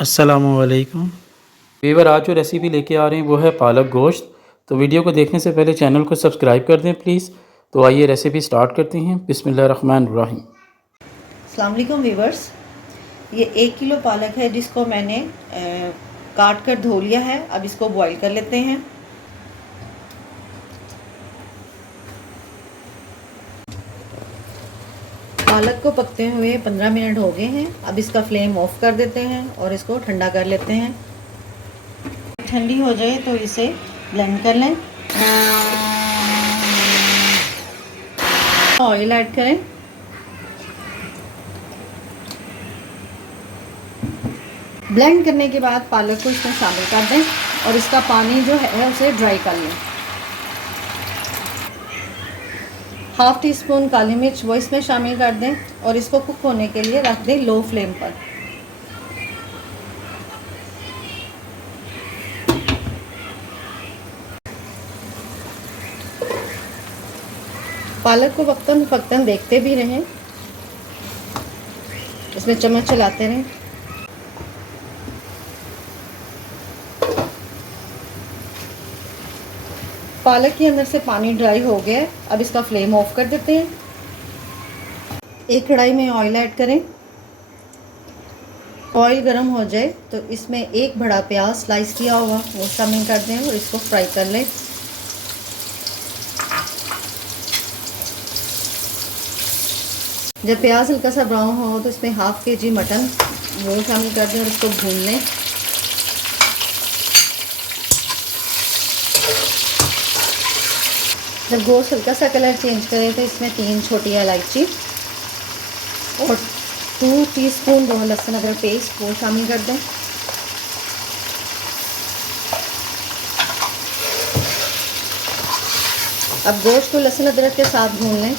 अस्सलामुअलैकुम वीवर, आज जो रेसिपी लेके आ रहे हैं वो है पालक गोश्त। तो वीडियो को देखने से पहले चैनल को सब्सक्राइब कर दें प्लीज़। तो आइए रेसिपी स्टार्ट करते हैं। बिस्मिल्लाहिर्रहमानिर्रहीम। अस्सलाम वालेकुम वीवर्स, ये 1 किलो पालक है जिसको मैंने काट कर धो लिया है। अब इसको बॉईल कर लेते हैं। पालक को पकते हुए 15 मिनट हो गए हैं। अब इसका फ्लेम ऑफ कर देते हैं और इसको ठंडा कर लेते हैं। ठंडी हो जाए तो इसे ब्लेंड कर लें। ऑयल ऐड करें। ब्लेंड करने के बाद पालक को इसमें शामिल कर दें और इसका पानी जो है उसे ड्राई कर लें। हाफ़ टी स्पून काली मिर्च वो इसमें शामिल कर दें और इसको कुक होने के लिए रख दें लो फ्लेम पर। पालक को पकतन पकतन देखते भी रहें, इसमें चम्मच चलाते रहें। पालक के अंदर से पानी ड्राई हो गया है। अब इसका फ्लेम ऑफ कर देते हैं। एक कढ़ाई में ऑयल ऐड करें। ऑयल गर्म हो जाए तो इसमें एक बड़ा प्याज स्लाइस किया हुआ वो शामिल कर दें और इसको फ्राई कर लें। जब प्याज हल्का सा ब्राउन हो तो इसमें हाफ़ kg मटन वो शामिल कर दें और इसको भून लें। जब गोश्त हल्का सा कलर चेंज करे तो इसमें 3 छोटी इलायची और 2 टीस्पून लहसुन अदरक पेस्ट वो शामिल कर दें। अब गोश्त को लहसुन अदरक के साथ भून लें।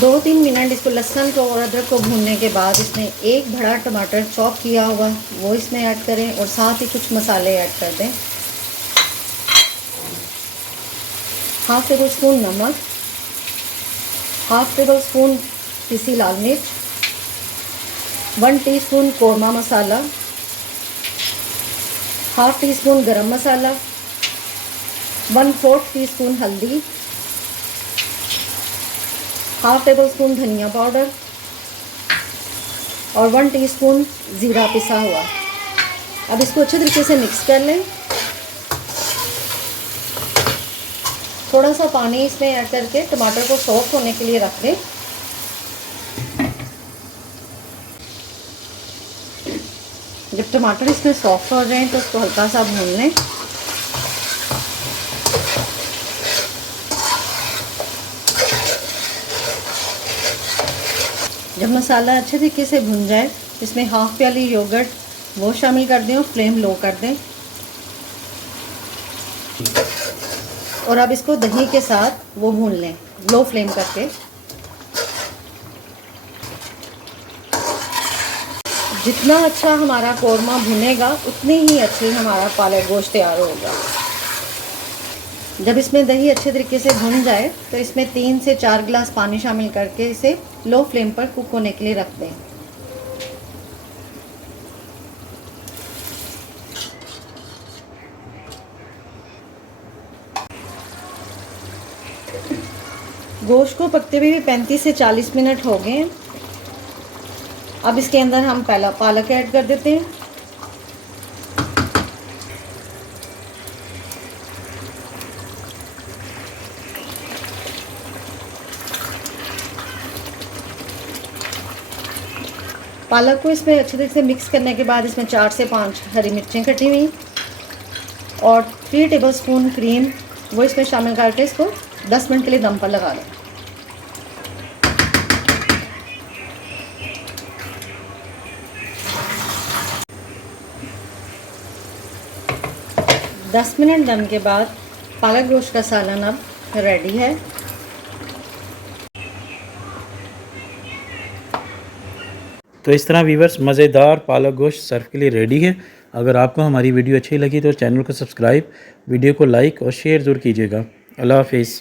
2-3 मिनट इसको लहसुन को और अदरक को भूनने के बाद इसमें एक बड़ा टमाटर चॉप किया हुआ वो इसमें ऐड करें और साथ ही कुछ मसाले ऐड कर दें। हाफ़ टेबल स्पून नमक, हाफ़ टेबल स्पून पिसी लाल मिर्च, 1 टीस्पून कौरमा मसाला, हाफ़ टी स्पून गरम मसाला, 1/4 टीस्पून हल्दी, हाफ़ टेबल स्पून धनिया पाउडर और 1 टीस्पून ज़ीरा पिसा हुआ। अब इसको अच्छे तरीके से मिक्स कर लें। थोड़ा सा पानी इसमें ऐड करके टमाटर को सॉफ्ट होने के लिए रख दें। जब टमाटर इसमें सॉफ्ट हो जाएं तो उसको हल्का सा भून लें। जब मसाला अच्छे तरीके से भुन जाए इसमें हाफ़ प्याली योगर्ट वो शामिल कर दें और फ्लेम लो कर दें। और अब इसको दही के साथ वो भून लें लो फ्लेम करके। जितना अच्छा हमारा कौरमा भुनेगा उतनी ही अच्छी हमारा पालक गोश्त तैयार होगा। जब इसमें दही अच्छे तरीके से भुन जाए तो इसमें 3 से 4 गिलास पानी शामिल करके इसे लो फ्लेम पर कुक होने के लिए रख दें। गोश्त को पकते हुए भी 35 से 40 मिनट हो गए। अब इसके अंदर हम पहला पालक ऐड कर देते हैं। पालक को इसमें अच्छे तरीके से मिक्स करने के बाद इसमें 4 से 5 हरी मिर्चें कटी हुई और 3 टेबलस्पून क्रीम वो इसमें शामिल करके इसको 10 मिनट के लिए दम पर लगा लें। दस मिनट दम के बाद पालक गोश्त का सालन अब रेडी है। तो इस तरह वीवर्स मज़ेदार पालक गोश्त सर्व के लिए रेडी है। अगर आपको हमारी वीडियो अच्छी लगी तो चैनल को सब्सक्राइब, वीडियो को लाइक और शेयर ज़रूर कीजिएगा। अल्लाह हाफिज़।